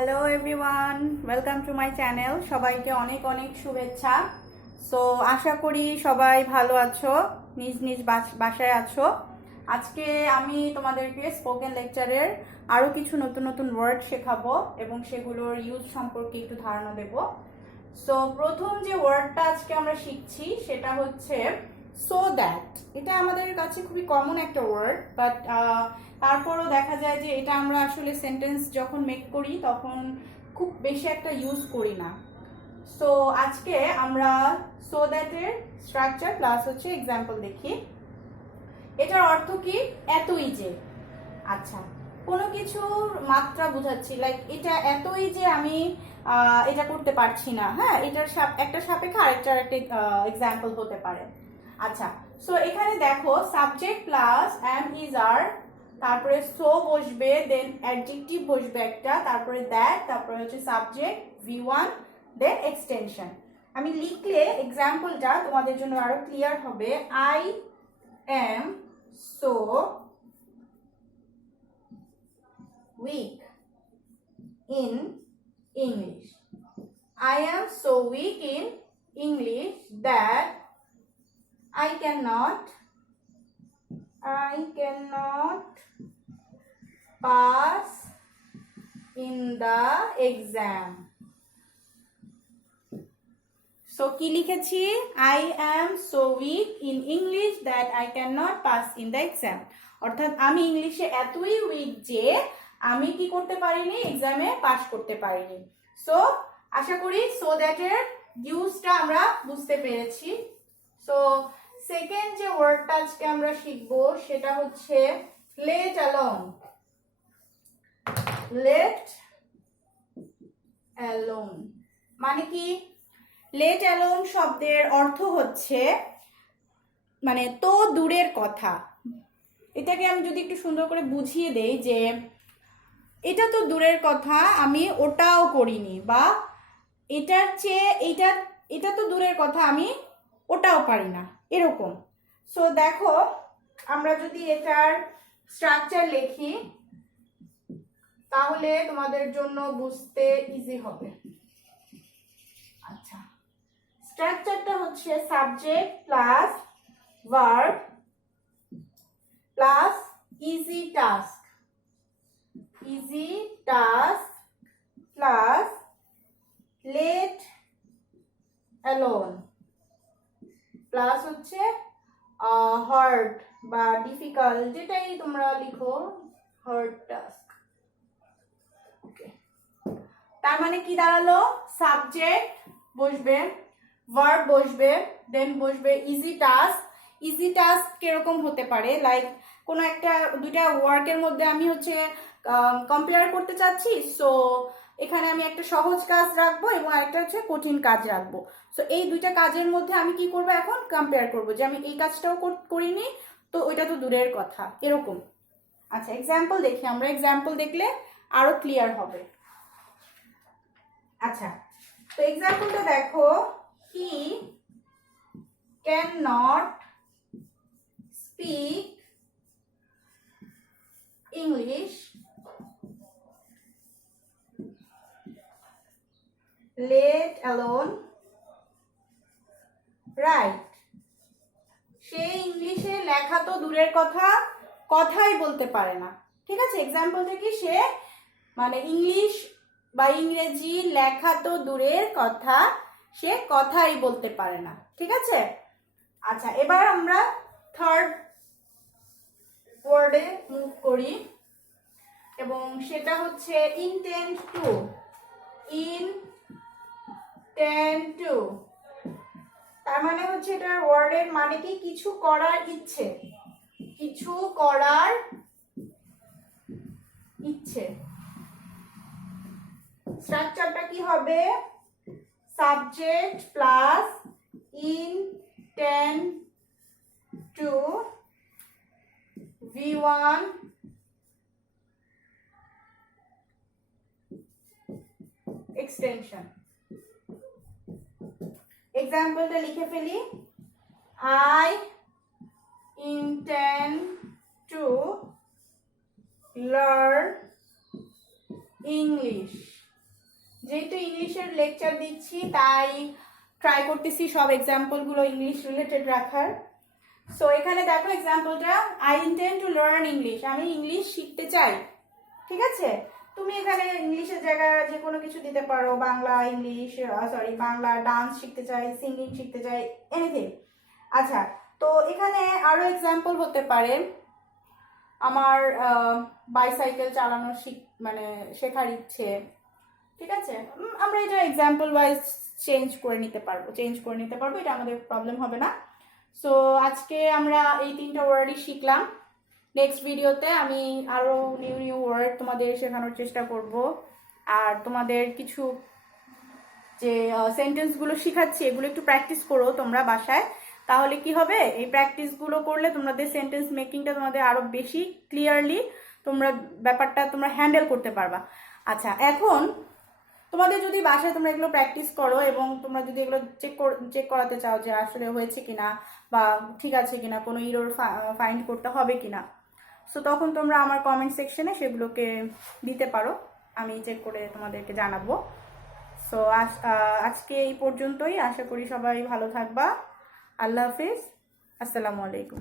Hello everyone, welcome to my channel. সবাইকে অনেক অনেক শুভেচ্ছা। সো আশা করি সবাই ভালো আছো, নিজ নিজ বাসায় আছো। আজকে আমি তোমাদেরকে স্পোকেন লেকচারের আরও কিছু নতুন নতুন ওয়ার্ড শেখাবো এবং সেগুলোর ইউজ সম্পর্কে একটু ধারণা দেব। সো প্রথম যে ওয়ার্ডটা আজকে আমরা শিখছি সেটা হচ্ছে সো দ্যাট। এটা আমাদের কাছে খুবই কমন একটা ওয়ার্ড, বাট তারপরও দেখা যায় যে এটা আমরা আসলে সেন্টেন্স যখন মেক করি তখন খুব বেশি একটা ইউজ করি না। সো আজকে আমরা সো দ্যাটের স্ট্রাকচার প্লাস হচ্ছে এক্সাম্পল দেখি। এটার অর্থ কি? এতই যে। আচ্ছা, কোনো কিছুর মাত্রা বোঝাচ্ছি, লাইক এটা এতই যে আমি এটা করতে পারছি না। হ্যাঁ, এটার একটা সাপেক্ষে আরেকটার একটা এক্সাম্পল হতে পারে। আচ্ছা, সো এখানে দেখো সাবজেক্ট প্লাস এম ইজ আর, তারপরে সো বসবে, দেন অ্যাডজেক্টিভ বসবে একটা, তারপরে দ্যাট, তারপরে হচ্ছে সাবজেক্ট V1, দেন এক্সটেনশন। আমি লিখলে এক্সাম্পলটা তোমাদের জন্য আরো ক্লিয়ার হবে। I am so weak in English. I am so weak in English that I cannot pass in the exam. So কি লিখেছি? I am so weak in English that I cannot pass in the exam. অর্থাৎ আমি ইংলিশে এতই week যে আমি কি করতে পারিনি, এক্সামে পাস করতে পারিনি। সো আশা করি সো দ্যাট এর ইউজটা আমরা বুঝতে পেরেছি। সো সেকেন্ড যে ওয়ার্ডটা আজকে আমরা শিখবো সেটা হচ্ছে লেট অ্যালোন। লেট অ্যালোন মানে কি? লেট অ্যালোন শব্দের অর্থ হচ্ছে মানে তো দূরের কথা। এটাকে আমি যদি একটু সুন্দর করে বুঝিয়ে দেই যে এটা তো দূরের কথা, আমি ওটাও করিনি, বা এটার চেয়ে এটা তো দূরের কথা, আমি ওটাও পারি না, এরকম। সো দেখো, আমরা যদি এটার স্ট্রাকচার লিখি তাহলে তোমাদের জন্য বুঝতে ইজি হবে। আচ্ছা, স্ট্রাকচারটা হচ্ছে subject plus verb plus easy task plus let alone plus হচ্ছে হার্ড বা ডিফিকাল্ট, যেটাই তোমরা লিখো, হার্ড টাস্ক। ওকে, তার মানে কি দাঁড়ালো? সাবজেক্ট বসবে, ভার্ব বসবে, দেন বসবে ইজি টাস্ক। ইজি টাস্ক কিরকম হতে পারে? লাইক কোনো একটা দুইটা ওয়ার্কের মধ্যে আমি হচ্ছে কম্পেয়ার করতে চাচ্ছি, সো এখানে আমি একটা সহজ কাজ রাখবো এবং আরেকটা হচ্ছে কঠিন কাজ রাখবো। সো এই দুইটা কাজের মধ্যে আমি কি করবো, এখন কম্পেয়ার করবো যে আমি এই কাজটাও করিনি, তো ওইটা তো দূরের কথা, এরকম। আচ্ছা, এক্সাম্পল দেখি আমরা। এক্সাম্পল দেখলে আরো ক্লিয়ার হবে। আচ্ছা, তো এক্সাম্পলটা দেখো। He can not speak English let alone write. সে ইংলিশে লেখা তো দূরের কথা, কথাই বলতে পারে না। ঠিক আছে, এক্সাম্পলটা কি? সে মানে ইংলিশ বা ইংরেজি লেখা তো দূরের কথা, সে কথাই বলতে পারে না। ঠিক আছে। আচ্ছা, এবার আমরা থার্ড ওয়ার্ডে মুভ করি এবং সেটা হচ্ছে ইনটেন্ড টু। তার মানে হচ্ছে এটার ওয়ার্ডের মানে কি? কিছু করার ইচ্ছে, কিছু করার ইচ্ছে। স্ট্রাকচারটা কি হবে? Subject plus intend to V1 extension. এক্সাম্পলটা লিখে ফেলি। I intend to learn English. যেহেতু ইংলিশের লেকচার দিচ্ছি তাই ট্রাই করতেছি সব এক্সাম্পলগুলো ইংলিশ রিলেটেড রাখার। সো এখানে দেখো এক্সাম্পলটা, I intend to learn English, আমি ইংলিশ শিখতে চাই। ঠিক আছে, তুমি এখানে ইংলিশের জায়গায় যে কোনো কিছু দিতে পারো, Bangla English, sorry Bangla dance শিখতে চাই, সিঙ্গিং শিখতে চাই, এনিথিং। আচ্ছা, তো এখানে আরো এক্সাম্পল হতে পারে, আমার বাইসাইকেল চালানো মানে শেখার ইচ্ছে। ঠিক আছে, আমরা এটা এক্সাম্পল ওয়াইজ চেঞ্জ করে নিতে পারবো, এটা আমাদের প্রবলেম হবে না। সো আজকে আমরা এই 3টা ওয়ার্ডই শিখলাম। নেক্সট ভিডিওতে আমি আরো নিউ ওয়ার্ড তোমাদের শেখানোর চেষ্টা করব। আর তোমাদের কিছু যে সেন্টেন্সগুলো শিখাচ্ছি এগুলো একটু প্র্যাকটিস করো তোমরা বাসায়, তাহলে কি হবে, এই প্র্যাকটিসগুলো করলে তোমাদের সেন্টেন্স মেকিংটা তোমাদের আরো বেশি ক্লিয়ারলি ব্যাপারটা তোমরা হ্যান্ডেল করতে পারবা। আচ্ছা, এখন তোমাদের যদি বাসায় তোমরা এগুলো প্র্যাকটিস করো এবং তোমরা যদি এগুলো চেক করাতে চাও যে আসলে হয়েছে কিনা বা ঠিক আছে কিনা, কোনো ইরর ফাইন্ড করতে হবে কিনা, সো তখন তোমরা আমার কমেন্ট সেকশনে সেগুলোকে দিতে পারো, আমি চেক করে তোমাদেরকে জানাবো। সো আজকে এই পর্যন্তই, আশা করি সবাই ভালো থাকবা। আল্লাহ হাফিজ, আসসালামু আলাইকুম।